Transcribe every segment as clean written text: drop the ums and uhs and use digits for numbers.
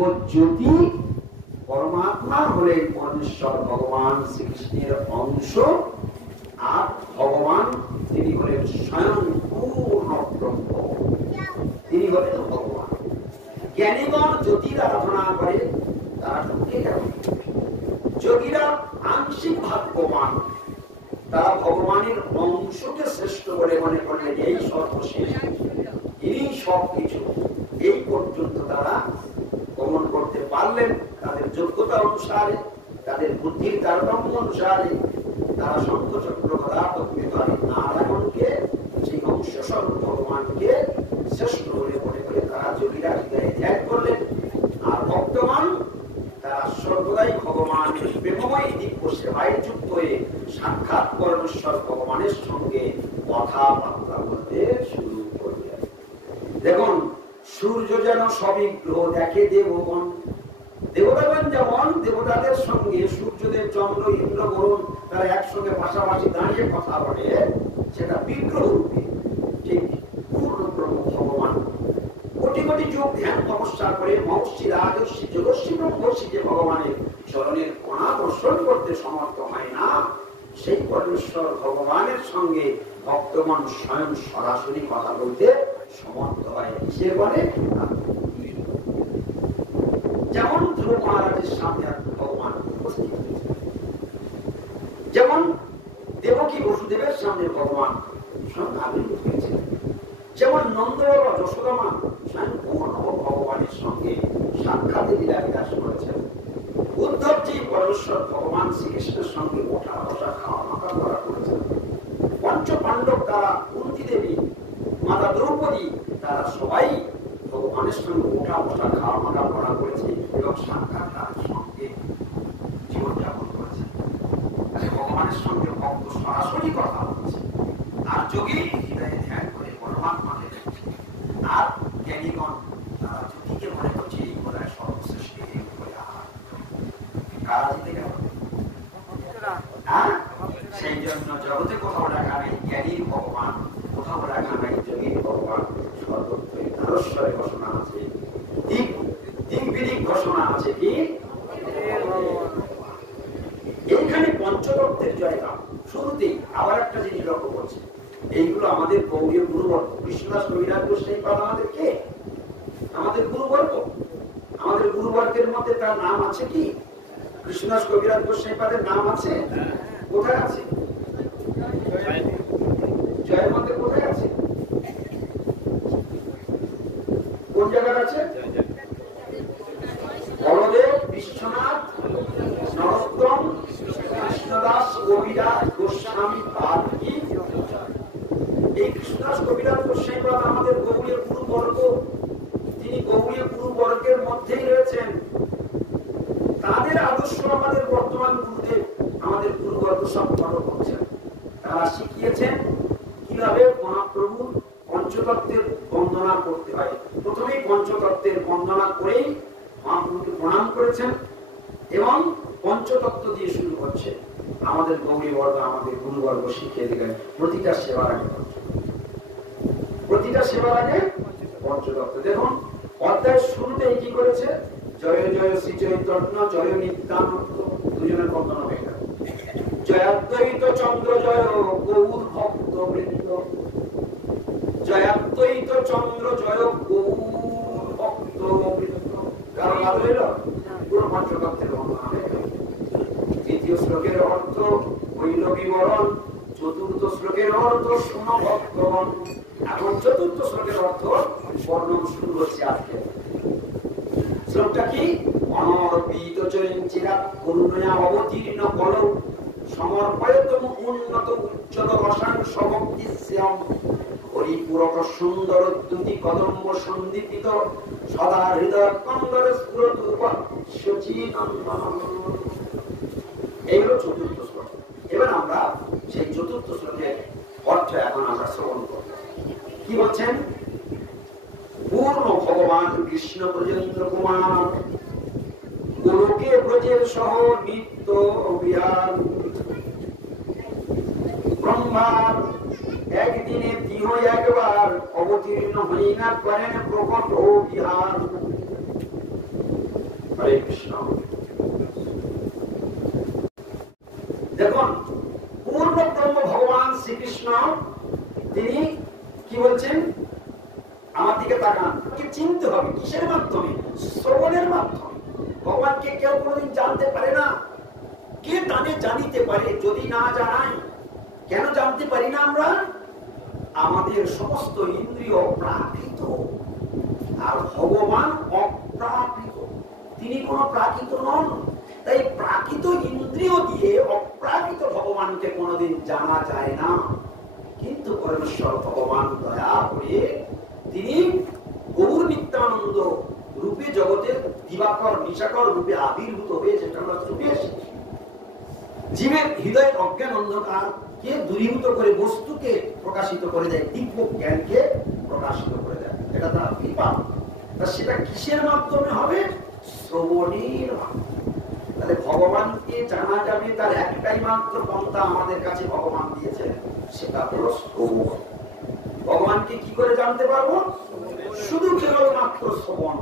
ও জ্যোতি পরমাত্মা হলেন পরমেশ্বর ভগবান শ্রীকৃষ্ণের অংশ, আর ভগবান তিনি হলেন স্বয়ং পূর্ণ ব্রহ্ম, তিনি হলেন ভগবান। জ্ঞানীগণ জ্যোতির আরাধনা করে, তারা ঢুকে গেল। যোগীরা আংশিক ভাগ্যবান, তারা ভগবানের অংশকে শ্রেষ্ঠ বলে মনে করলেন, এই সর্বশেষ, ইনি সবকিছু। এই পর্যন্ত তারা গমন করতে পারলেন তাদের যোগ্যতা অনুসারে, তাদের বুদ্ধির তারতম্য অনুসারে। তারা শঙ্খ চক্র গদা পদ্মধারী নারায়ণকে, সেই অংশস্বরূপ ভগবানকে শ্রেষ্ঠ বলে মনে করে তারা যোগীরা হৃদয়ে ত্যাগ করলেন। আর ভক্তগণ তারা সর্বদাই ভগবানের প্রেমময় দিব্য সেবায় যুক্ত হয়ে সাক্ষাৎ পরমেশ্বর ভগবানের সঙ্গে কথাবার্তা বলতে শুরু করলেন। দেখুন, সূর্য যেন সবিগ্রহ দেখে দেবগণ, দেবতাগণ যেমন দেবতাদের সঙ্গে সূর্যদেব, চন্দ্র, ইন্দ্র, বরুণ তারা একসঙ্গে পাশাপাশি দাঁড়িয়ে কথা বলে, সেটা বিগ্রহ রূপে ঠিক পূর্ণ ব্রহ্ম ভগবান কোটি কোটি যুগ ধ্যান তপস্যা করে মহর্ষি, রাজর্ষি, যোগর্ষি, ব্রহ্মর্ষি যে ভগবানের চরণের কণা দর্শন করতে সমর্থ হয় না, সেই পরমেশ্বর ভগবানের সঙ্গে ভক্তগণ স্বয়ং সরাসরি কথা বলতে সমর্থ হয়। সে বলে যেমন ধ্রুব মহারাজের সামনে ভগবান উপস্থিত হয়েছে, যেমন দেবকী বসুদেবের সামনে ভগবান স্বয়ং আবির্ভূত হয়েছে, যেমন নন্দ বাবা যশোদা স্বয়ং পূর্ণ ভগবানের সঙ্গে সাক্ষাতে লীলাবিলাস করেছেন। উদ্ধবজি পরমেশ্বর ভগবান শ্রীকৃষ্ণের সঙ্গে ওঠা বসা খাওয়া মাথা করা করেছেন। পঞ্চ পাণ্ডব তারা, কুন্তী দেবী, মাতা দ্রৌপদী তারা সবাই ভগবানের সঙ্গে ওঠা বসা খাওয়া মাথা করা করেছে এবং সাক্ষাৎ তার সঙ্গে জীবনযাপন করেছে। ভগবানের সঙ্গে ভক্ত সরাসরি কথা বলছে, আর যোগী হৃদয়ে ধ্যান করে পরমাত্মাকে দেখছে। আর জ্ঞানীগণ তারা জ্যোতিকে মনে করছে এই গোড়ায় সর্বশ্রেষ্ঠ, এই গোড়া কারা দিতে গেল। সেই জন্য জগতে কোথাও রাখা নেই জ্ঞানীর ভগবান, কোথাও রাখা নাই যোগীর ভগবান। সর্বত্রই তারস্বরে ঘোষণা আছে, দিক বিদিক ঘোষণা আছে কি এইখানে পঞ্চতত্ত্বের জায়গা। শুরুতেই আবার একটা জিনিস লক্ষ্য করছে, এইগুলো আমাদের গৌরীয় গুরুবর্গ। কৃষ্ণদাস কবিরাজ গোস্বামী পাদ আমাদের কে? আমাদের গুরুবর্গ। আমাদের গুরুবর্গের মধ্যে তার নাম আছে কি? কৃষ্ণদাস কবিরাজ গোস্বামী পাদের নাম আছে? কোথায় আছে? জয়ের মধ্যে কোথায় আছে? কোন জায়গায় আছে? বলদেব, বিশ্বনাথ, নরোত্তম, কৃষ্ণদাস কবিরাজ গোস্বামী পাদ। এই কৃষ্ণদাস কবিরাজ গোস্বামী পাদ আমাদের গৌরীয় গুরুবর্গ। তিনি গৌরীয় গুরুবর্গের মধ্যেই রয়েছেন। তাদের আদর্শ আমাদের বর্তমান গুরুদেব, আমাদের গুরুবর্গ সব ফলো করছেন। তারা শিখিয়েছেন কিভাবে মহাপ্রভু পঞ্চতত্ত্বের বন্দনা করতে হয়। প্রথমেই পঞ্চতত্ত্বের বন্দনা করেই মহাপ্রভুকে প্রণাম করেছেন এবং পঞ্চতত্ত্ব দিয়ে শুরু করছে। আমাদের গৌরীবর্গ, আমাদের গুরুবর্গ শিখিয়ে দিলেন প্রতিটা সেবার আগে পঞ্চতত্ত্ব। দেখুন, অধ্যায়ের শুরুতেই কি করেছে? জয় জয় শ্রী চৈতন্য, জয় নিত্যানন্দ, দুজনের বন্দনা হয়ে গেল। জয়াদ্বৈত চন্দ্র জয় গৌর ভক্ত বৃন্দ, জয়াদ্বৈত চন্দ্র জয় গৌর ভক্ত বৃন্দ। কারণ লাভ হইল পুরো পঞ্চতত্ত্বের বর্ণনা হয়ে গেল। তৃতীয় শ্লোকের অর্থ হইল বিবরণ, চতুর্থ শ্লোকের অর্থ শুন ভক্তগণ। এখন চতুর্থ শ্লোকের অর্থ বর্ণন শুরু হচ্ছে আজকে। শ্লোকটা কি? অনর্পিত চরিঞ্চিরা করুণয়া অবতীর্ণ বল, সমর্পয়তম উন্নত উচ্চত রসাংশ ভক্তিস্যাম, হরিপুরক সুন্দর দ্যুতি কদম্ব সন্দীপিত, সদা হৃদয় কন্দর স্ফুরত সচিনন্দন। এই হলো চতুর্থ শ্লোক। এবার আমরা সেই চতুর্থ শ্লোকের অর্থ এখন আমরা শ্রবণ করব। কি বলছেন? পূর্ণ ভগবান কৃষ্ণ ব্রজেন্দ্র কুমার, গোলকে ব্রজের সহ নিত্য বিহার, ব্রহ্মার একদিনে দিহ একবার অবতীর্ণ হইনা করেন প্রকট বিহার। হরে কৃষ্ণ। দেখুন, পূর্ণ ব্রহ্ম ভগবান শ্রীকৃষ্ণ তিনি কি বলছেন? আমার দিকে তাকান। চিনতে হবে কিসের মাধ্যমে? শ্রবণের মাধ্যমে। ভগবানকে কেউ কোনোদিন জানতে পারে না। কে জানে? জানিতে পারে যদি না জানাই। কেন জানতে পারি না আমরা? আমাদের সমস্ত ইন্দ্রিয় প্রাকৃত, আর ভগবান অপ্রাকৃত। তিনি কোনো প্রাকৃত নন। তাই প্রাকৃত ইন্দ্রিয় দিয়ে অপ্রাকৃত ভগবানকে কোনোদিন জানা যায় না। কিন্তু পরমেশ্বর ভগবান দয়া করে তিনি গৌর নিত্যানন্দ রূপে জগতের দিবাকর নিশাকর রূপে আবির্ভূত হয়ে সেটা আমরা ছুটে এসেছি। জীবের হৃদয়ের অজ্ঞান অন্ধকারকে দূরীভূত করে বস্তুকে প্রকাশিত করে দেয়, দিব্য জ্ঞানকে প্রকাশিত করে দেয়। এটা তার কৃপা। সেটা কিসের মাধ্যমে হবে? শ্রবণের মাধ্যমে। তাহলে ভগবানকে জানা যাবে তার একটাই মাত্র পন্থা আমাদের কাছে ভগবান দিয়েছে, সেটা হলো শ্রবণ। ভগবানকে কি করে জানতে পারবো? শুধু কেবল মাত্র শ্রবণ,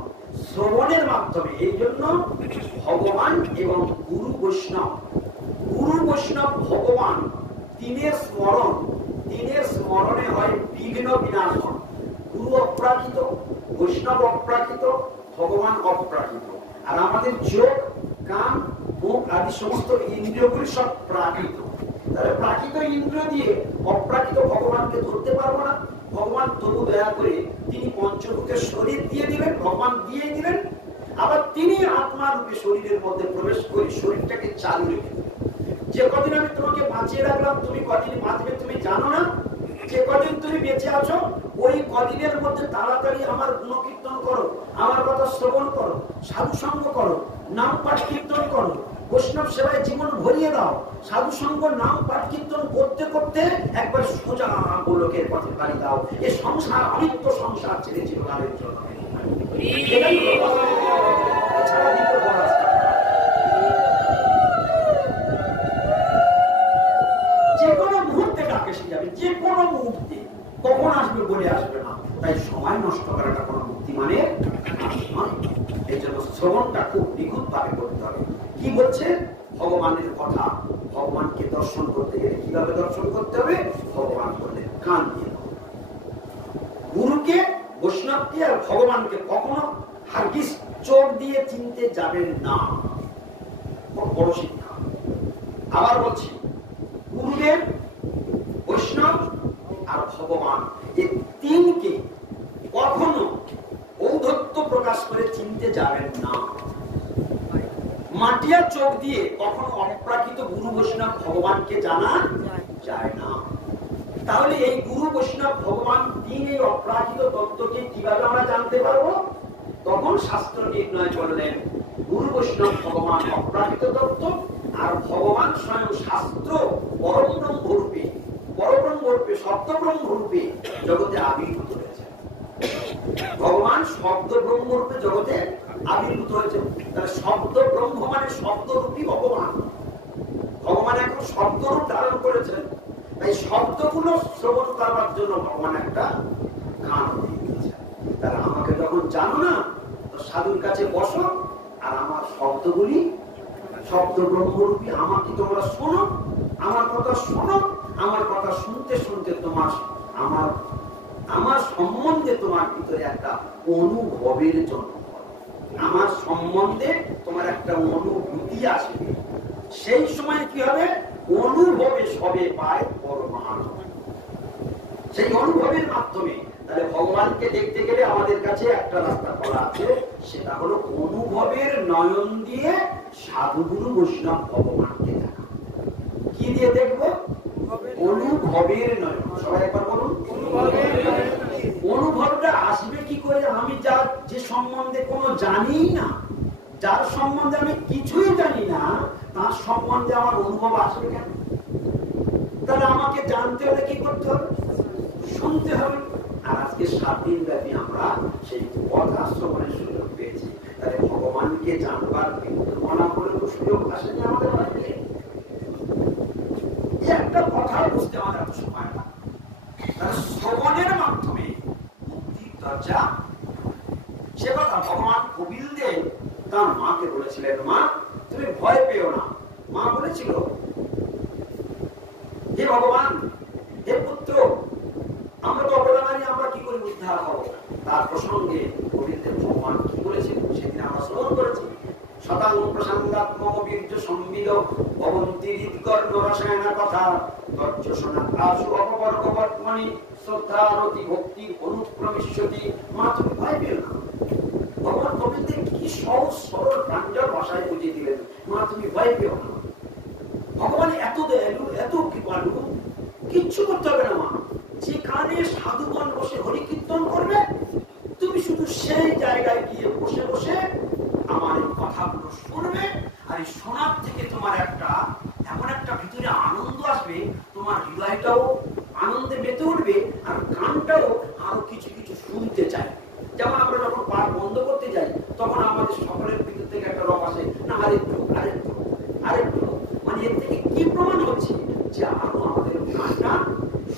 শ্রবণের মাধ্যমে। এই জন্য ভগবান এবং গুরু বৈষ্ণব, গুরু বৈষ্ণব ভগবান তিনের স্মরণ, তিনের স্মরণে হয় বিঘ্ন বিনাশন। গুরু অপ্রাকৃত, বৈষ্ণব অপ্রাকৃত, ভগবান অপ্রাকৃত। আর আমাদের চোখ, কান, মুখ আদি সমস্ত ইন্দ্রিয়গুলি সব প্রাকৃত। তাহলে প্রাকৃত ইন্দ্রিয় দিয়ে অপ্রাকৃত ভগবানকে ধরতে পারবো না। ভগবান তবু দয়া করে তিনি পঞ্চভূতের শরীর দিয়ে দিলেন, ভগবান দিয়ে দিলেন। আবার তিনি আত্মা রূপে শরীরের মধ্যে প্রবেশ করে শরীরটাকে চালু রেখে দিলেন। যে কদিন আমি তোমাকে বাঁচিয়ে রাখলাম, তুমি কদিন বাঁচবে তুমি জানো না। যে কদিন তুমি বেঁচে আছো, ওই কদিনের মধ্যে তাড়াতাড়ি আমার গুণকীর্তন করো, আমার কথা শ্রবণ করো, সাধু সঙ্গ করো, নাম পাঠ কীর্তন করো, বৈষ্ণব সেবায় জীবন ভরিয়ে দাও। সাধু সঙ্গ নাম পাঠ কীর্তন করতে করতে একবার সোজা গোলকের পথে পাড়ি দাও। এই সংসার অনিত্য সংসার ছেড়ে চিরকালের জন্য। যে কোনো মুহূর্তে ডাক এসে যাবে, যে কোনো মুহূর্তে। কখন আসবে বলে আসবে না। তাই সময় নষ্ট করাটা কোনো মুক্তি মানে নয়। এই জন্য শ্রবণটা খুব নিখুঁত ভাবে করতে হবে। কি বলছে? ভগবানের কথা। ভগবানকে দর্শন করতে গেলে কিভাবে দর্শন করতে হবে? ভগবান বললেন কান দিয়ে। গুরুকে, বৈষ্ণবকে আর ভগবানকে কখনো হারগিস চোখ দিয়ে চিনতে যাবেন না। বড় শিক্ষা। আবার বলছি, গুরুদেব, বৈষ্ণব আর ভগবান, এই তিনকে কখনো ঔদ্ধত্য প্রকাশ করে চিনতে যাবেন না। মাটিয়া চোখ দিয়ে কখনো অপ্রাকৃত গুরু বৈষ্ণব ভগবানকে জানা যায় না। তাহলে এই গুরু বৈষ্ণব ভগবান তিন এই অপ্রাকৃত তত্ত্বকে কিভাবে আমরা জানতে পারবো? তখন শাস্ত্র নির্ণয় করলেন গুরু বৈষ্ণব ভগবান অপ্রাকৃত তত্ত্ব, আর ভগবান স্বয়ং শাস্ত্র পরব্রহ্ম রূপে, পরব্রহ্ম রূপে, শব্দব্রহ্ম রূপে জগতে আবির্ভূত হয়েছে। ভগবান শব্দ ব্রহ্ম রূপে জগতে আবির্ভূত হয়েছে। তাহলে শব্দ ব্রহ্ম মানে শব্দরূপী ভগবান। ভগবান এখন শব্দরূপ ধারণ করেছেন। তাই শব্দগুলো শ্রবণ করবার জন্য ভগবান একটা কান দিয়ে দিয়েছে। তাহলে আমাকে যখন জানো না, তো সাধুর কাছে বসো, আর আমার শব্দগুলি শব্দ ব্রহ্মরূপী আমাকে তোমরা শোনো, আমার কথা শোনো। আমার কথা শুনতে শুনতে তোমার আমার সম্বন্ধে তোমার ভিতরে একটা অনুভবের জন্য, আমার সম্বন্ধে তোমার একটা অনুভূতি আসবে। সেই সময় কি হবে? অনুভবে সবে পায় পরমানন্দ। সেই অনুভবের মাধ্যমে। তাহলে ভগবানকে দেখতে গেলে আমাদের কাছে একটা রাস্তা খোলা আছে, সেটা হলো অনুভবের নয়ন দিয়ে সাধুগুরু বৈষ্ণব ভগবানকে দেখা। কি দিয়ে দেখবো? অনুভবের নয়ন। সবাই একবার বলুন, অনুভবটা আসবে কি করে? আমি যে সম্বন্ধে কোনো জানি না, যার সম্বন্ধে আমি কিছুই জানি না, তার সম্বন্ধে আমার অনুভব আসবে কেন? তাহলে আমাকে জানতে হলে কি করতে হবে? শুনতে হবে। আর আজকে 7 দিন ব্যাপী আমরা সেই কথা শ্রবণের সুযোগ পেয়েছি। তাহলে ভগবানকে জানবার মনা করে তো সুযোগ আসেনি আমাদের বাড়িতে। একটা কথা বুঝতে আমাদের এত সময় না। তাহলে শ্রবণের মাধ্যমে মুক্তির দরজা, সে কথা ভগবান কপিল দেব তার মাকে বলেছিলেন, মা তুমি ভয় পেও না। মা বলেছিল, হে ভগবান, হে পুত্র, আমরা তো অপরাধী, আমরা কি করে উদ্ধার হব? তার প্রসঙ্গে গোবিন্দের ভগবান কি বলেছিলেন সেদিন আমরা শ্রবণ করেছি। শতাং প্রসঙ্গাত্মক বীর্য সংবিদ ভবন্তি হৃদকর্ণ রসায়ন কথা তর্জসনা আশু অপবর্গ বর্তমানি শ্রদ্ধারতি ভক্তি অনুপ্রবিশ্যতি। মা তুমি ভয় পেও না। ভগবান গোবিন্দের কি সহজ সরল প্রাঞ্জল ভাষায় বুঝিয়ে দিলেন, মা তুমি ভয় পেও না। ভগবান এত দয়ালু, এত কৃপালু, কিচ্ছু করতে হবে না মা। যেখানে সাধুগণ বসে হরি কীর্তন করবে, তুমি শুধু সেই জায়গায় গিয়ে বসে বসে আমার এই কথাগুলো শুনবে। আর এই শোনার থেকে তোমার এমন একটা ভিতরে আনন্দ আসবে, তোমার হৃদয়টাও আনন্দে মেতে উঠবে, আর গানটাও আরো কিছু কিছু শুনতে চাই। যেমন আমরা যখন পাঠ বন্ধ করতে যাই, তখন আমাদের সকলের ভিতর থেকে একটা রব আসে, না আরেকটু আরেকটু আরেকটু। মানে এর থেকে কি প্রমাণ হচ্ছে যে আরো আমাদের গানটা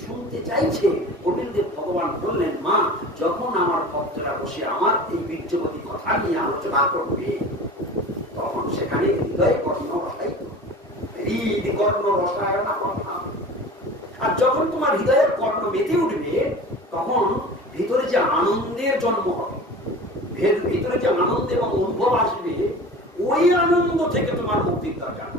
শুনতে চাইছে। গোবিন্দের ভগবান বললেন, মা যখন আমার ভক্তরা বসে আমার এই বীর্যবতী কথা নিয়ে আলোচনা করবে, তখন সেখানে হৃদয় কর্ণ রসায়ন, হৃদ কর্ণ রসায়ন কথা। আর যখন তোমার হৃদয়ের কর্ণ মেতে উঠবে, তখন ভিতরে যে আনন্দের জন্ম হবে, ভিতরে যে আনন্দ এবং অনুভব আসবে, ওই আনন্দ থেকে তোমার মুক্তির দরকার।